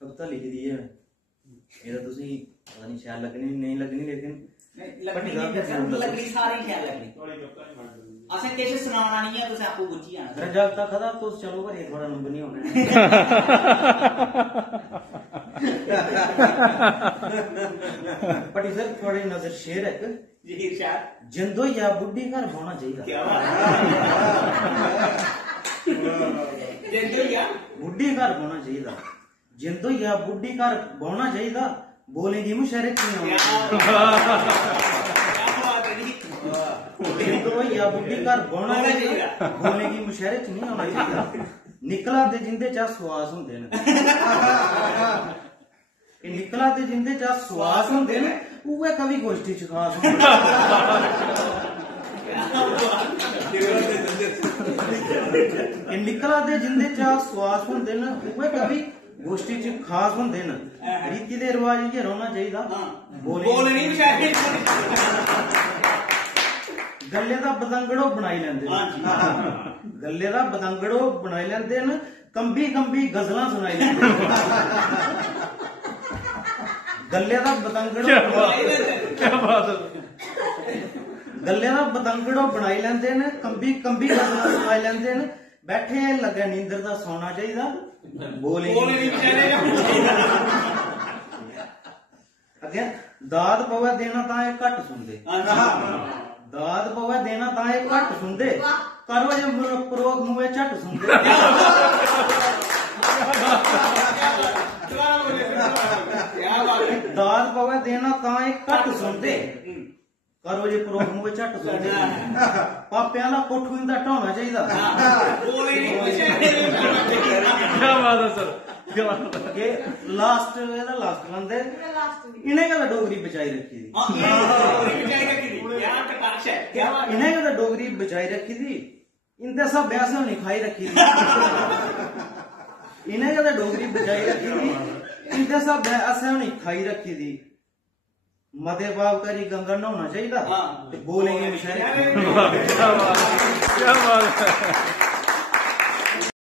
कविता लिखी दी है ये तो तुसी पता नहीं शायद लगनी नहीं लगनी लेकिन लगनी सारी ख्याल लगनी असें किश सुनाना नहीं है तुसें आपको बुझी जाना जब तक खदा तो चलो पर ये थोड़ा नंबर नहीं होना पटी सर थोड़ी नजर शेर है जी इरशाद जिंदो या बुढ़ी घर होना चाहिए क्या बात जिंदो या बुढ़ी घर होना चाहिए जिंदो या बुढ़ी घर होना चाहिए बोलेगी मुशर्रफ नहीं होना जिंदो या बुढ़ी घर होना चाहिए बोलेगी मुशर्रफ नहीं होना चाहिए निकला ते जिंदे चा सुआस होंदे ने निकला ते जिंदे चा सुआस होंदे ने उहे कवि गोष्ठी च खास निकला ते जिंदे चा सुआस होंदे ने उहे कवि गोष्ठी च खास होंदे ने रीति दे रिवाज ये रोना चाहिए बोलनी चाहिए गले दा बदंगड़ो बनाई लेंदे गले दा बदंगड़ो बनाई लेंदे न कंबी कंबी गजलां सुनाई लेंदे गले दा बदंगड़ो क्या बात है गले दा बदंगड़ो बनाई लेंदे न कंबी कंबी गजलां सुनाई लेंदे न बैठे लगे नींदर दा सोना चाहिए बोले अगे दाद पवे देना तां ये घट सुनदे दाद पवे देना तां ये घट सुनदे करो जे प्रोग मुए झट सुनदे दाद पवे देना तां ये घट सुनदे करो जे प्रोग मुए झट सुनदे पापियां दा कोठू इंदा ढाउना चाहिदा क्या बात है सर के लास्ट एदा लास्ट बंदे इन्हें कदा डोगरी बचाई रखी दी इन्हें कदा डोगरी बचाई रखी थी इंदे सब ब्यास ने खाई रखी थी इन्हें कदा डोगरी बचाई रखी थी इंदे सब ब्यास ने खाई रखी थी मते बाप करी गंगा नहाना चाहिए बोलेंगे क्या बात है।